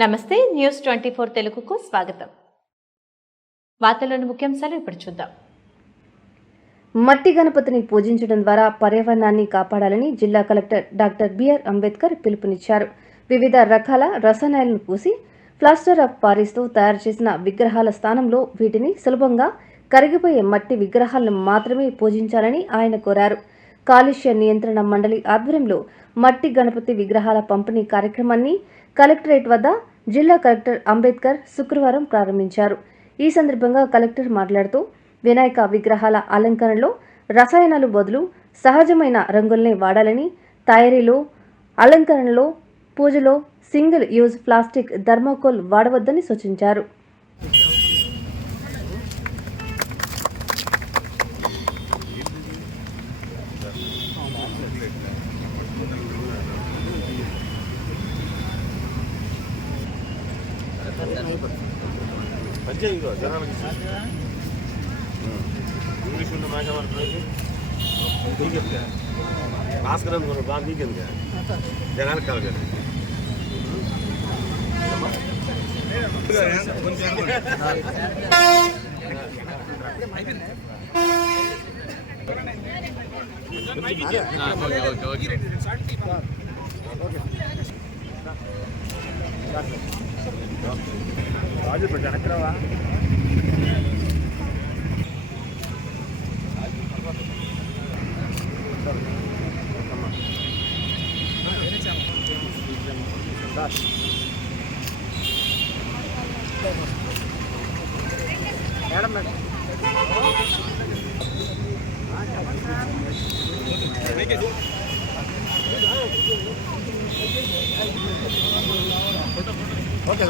నమస్తే న్యూస్ 24 తెలుగుకు స్వాగతం. వార్తల్లోని ముఖ్యాంశాలు ఇప్పుడు చూద్దాం. మట్టి గణపతిని పూజించడం ద్వారా పర్యావరణాన్ని కాపాడాలని జిల్లా కలెక్టర్ డాక్టర్ బిఆర్ అంబేద్కర్ పిలుపునిచ్చారు. వివిధ రకాల రసాయనాలను పూసి ప్లాస్టర్ ఆఫ్ పారిస్తో తయారు చేసిన విగ్రహాల స్థానంలో వీటిని సులభంగా కరిగిపోయే మట్టి విగ్రహాలను మాత్రమే పూజించాలని ఆయన కోరారు. కాలుష్య నియంత్రణ మండలి ఆధ్వర్యంలో మట్టి గణపతి విగ్రహాల పంపిణీ కార్యక్రమాన్ని కలెక్టరేట్ వద్ద జిల్లా కలెక్టర్ అంబేద్కర్ శుక్రవారం ప్రారంభించారు. ఈ సందర్భంగా కలెక్టర్ మాట్లాడుతూ వినాయక విగ్రహాల అలంకరణలో రసాయనాలు బదులు సహజమైన రంగుల్ని వాడాలని, తయారీలో, అలంకరణలో, పూజలో సింగిల్ యూజ్ ప్లాస్టిక్, థర్మాకోల్ వాడవద్దని సూచించారు. इंग्लिश में मैं क्या ठीक है पास करें तो बात नहीं करेंगे जगह निकाल कर राजू जनकरावा मैडम मैडम ओके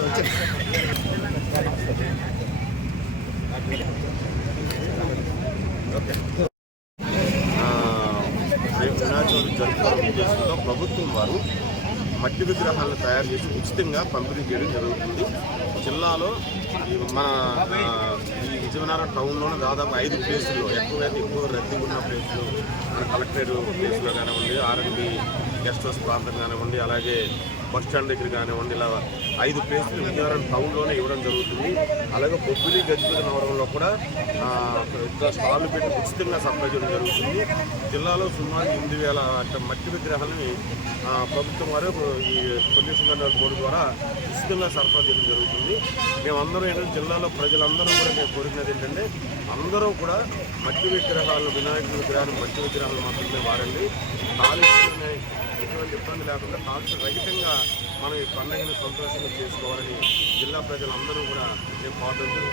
జరుపుకోవడం ప్రభుత్వం వారు మట్టి విగ్రహాలను తయారు చేసి ఉచితంగా పంపిణీ చేయడం జరుగుతుంది. జిల్లాలో మన ఈ విజయనగరం టౌన్లోనే దాదాపు 5 ప్లేసుల్లో ఎక్కువ రద్దీ ఉన్న ప్లేసులు కలెక్టరేట్ ప్లేస్లో కానివ్వండి, ఆర్ఎండ్బి గెస్ట్ హౌస్ ప్రాంతం కానివ్వండి, అలాగే బస్ స్టాండ్ దగ్గర కానివ్వండి, ఇలా 5 ప్లేసులు విజయనగరం టౌన్లోనే ఇవ్వడం జరుగుతుంది. అలాగే బొబ్బిలి గజ్వేల్ నగరంలో కూడా స్టాళ్లు పెట్టి ఉచితంగా సప్లై చేయడం జరుగుతుంది. జిల్లాలో సుమారు 8,000 మట్టి విగ్రహాలని ప్రభుత్వం వారు ఈ పొల్యూషన్ కంట్రోల్ బోర్డు ద్వారా ఉచితంగా సరఫరా చేయడం జరుగుతుంది. మేమందరం ఏంటంటే జిల్లాలో ప్రజలందరూ కూడా మేము కోరినది ఏంటంటే అందరూ కూడా మట్టి విగ్రహాలు, వినాయకుడి విగ్రహాలు, మట్టి విగ్రహాలు మాత్రమే వాడండి. కాలుష్యాన్ని ఎటువంటి ఇబ్బంది లేకుండా కాలుష్య రహితంగా మనం ఈ పండుగను సంతోషంగా చేసుకోవాలని జిల్లా ప్రజలందరూ కూడా మేము పాటించారు.